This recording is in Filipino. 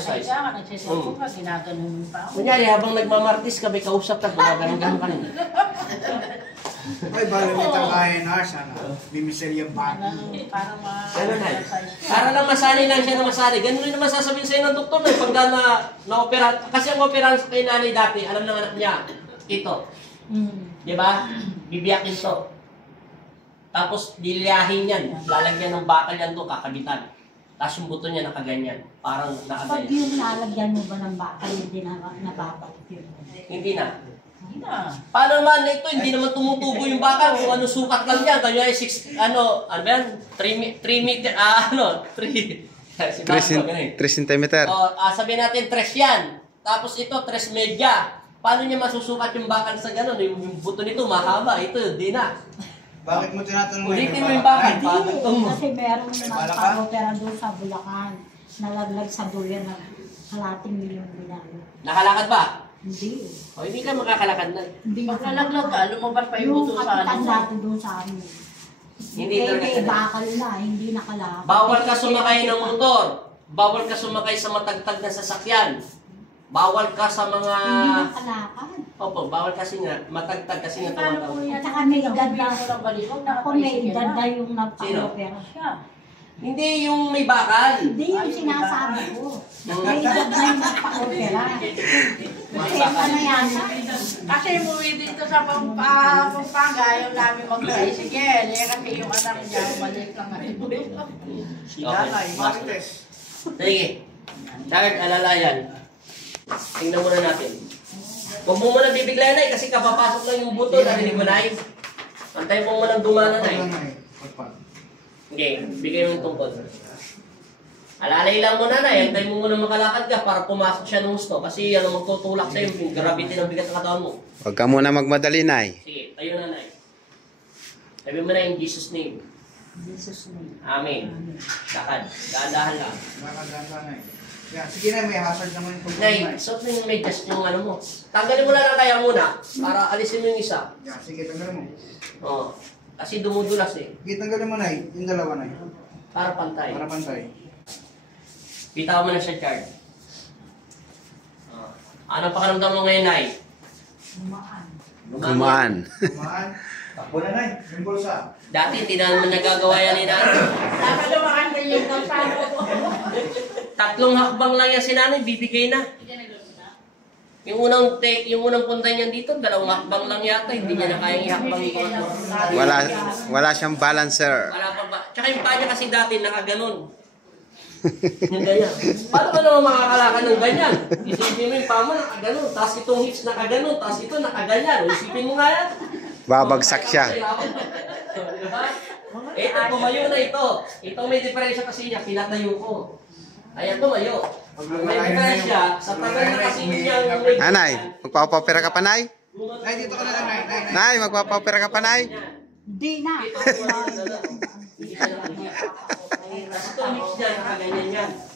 exercise. Kaya ka nagsiselfon ka, ginaganon mo pa. Kunyari, habang nagmamartis ka, may kausap ka, gumagano'n ka rin. Ay, bali may tangayan na sana. Bimiserya ba? Para lang masanay lang siya na masanay. Ganun rin naman sasabihin sa'yo ng doktor na pagka na-opera. Kasi ang operahan kay nanay dati, alam ng anak niya, ito. Di ba? Bibiyakin to. Tapos liliyahin yan. Lalagyan ng bakal yan to, kakabitan. Tapos yung buto niya nakaganyan. Parang nakaganyan. Pag yung nalagyan mo ba ng bakal, hindi na nababalik yun? Hindi na. Paano naman ito? Hindi naman tumutubo yung bakal. Kung ano sukat lang yan. Kanya ay 6, ano ba yan? 3 meter, 3 cm. Sabihin natin 3 yan. Tapos ito, 3 media. Paano niya masusukat yung bakal sa gano'n? Yung buto nito mahaba. Ito, hindi na. Bakit mo tinatanong ulitin mo yung bakal. Kasi meron naman pag-opera doon sa Bulacan. Nalaglag sa duyan ng kalating milyon binalo. Nakalakad ba? Hindi. O, hindi ka makakalakad na. Hindi. Pag nalaglag ka, lumabas pa yung Yung buto sa kapitan ano. dati doon sa amin. Hindi talaga. May bakal na, hindi nakalakad. Bawal ka sumakay ng motor. Bawal ka sumakay sa matagtag na sasakyan. Bawal ka sa mga... Hindi nakalakad. Opo, bawal kasi nga. Matagtag kasi nga tumatawag. At saka may edad na, ako may edad na yung napaka-opera siya. Hindi yung may bakal. Hindi yung sinasabi ko. May edad na yung napaka-opera. Kasi ano yan? Kasi umuwi dito sa Pampanga, yung namin mag-tricycle. Kasi yung anak niya, maliit lang ang ibo. Okay. Marites. Sige. Dapat alalayan. Tingnan muna natin. Huwag mo muna bibigla na kasi kapapasok lang yung buto. Narinig mo na antayin mo muna dumana na Okay, bigay mo yung tungkol. Alalay lang muna na antayin mo muna makalakad ka para pumasok siya ng gusto. Kasi magtutulak sa'yo yung gravity ng bigat ng katawan mo. Huwag ka muna magmadali, Nay. Sige, tayo na, Nay. Sabi mo na in Jesus' name. Jesus name. Amen. Lakad. Dahan-dahan lang. Nakaganda na Yan, sige na, may hazard naman yung pagkakas. Nay, suot mo yung medyas yung ano mo. Tanggalin mo na lang kaya muna para alisin mo yung isa. Yan, sige, tanggalin mo. Oo. Kasi dumudulas eh. Sige, tanggalin mo na yung dalawa na Para pantay. Para pantay. Bitaw mo na siya, Chard. Anong pakaramdam mo ngayon, Nay? Gumaan. Gumaan. Kumaan. Takbo na, Nay. Yung bulsa. Dati, hindi naman nagagawa yan ni Nanay. Dapat lumakan din yung kalsado ko. 3 hakbang lang yan si Nanay, bibigay na. Yung unang punta niyan dito, 2 hakbang lang yata, hindi niya na kayang ihakbang yung Wala siyang balancer. Wala pa ba? Tsaka yung pa niya kasi dati nakaganon. Yung ganyan. Paano ka naman makakalakad ng ganyan? Isipin mo yung pa mo nakaganon, tapos itong hips nakaganon, tapos ito nakaganyan. Isipin mo nga yan. Babagsak siya. Ito, tumayo na ito. Ito may diferensya kasi niya, pinatayo ko. Ayan, tumayo. May diferensya, sa tagal na kasi niya Nay, magpapapera ka pa, Nay? Nay, dito ka na lang, Nay. Nay, magpapapera ka pa, Nay? Hindi na. Tapos itong hips niya, nakaganyan yan.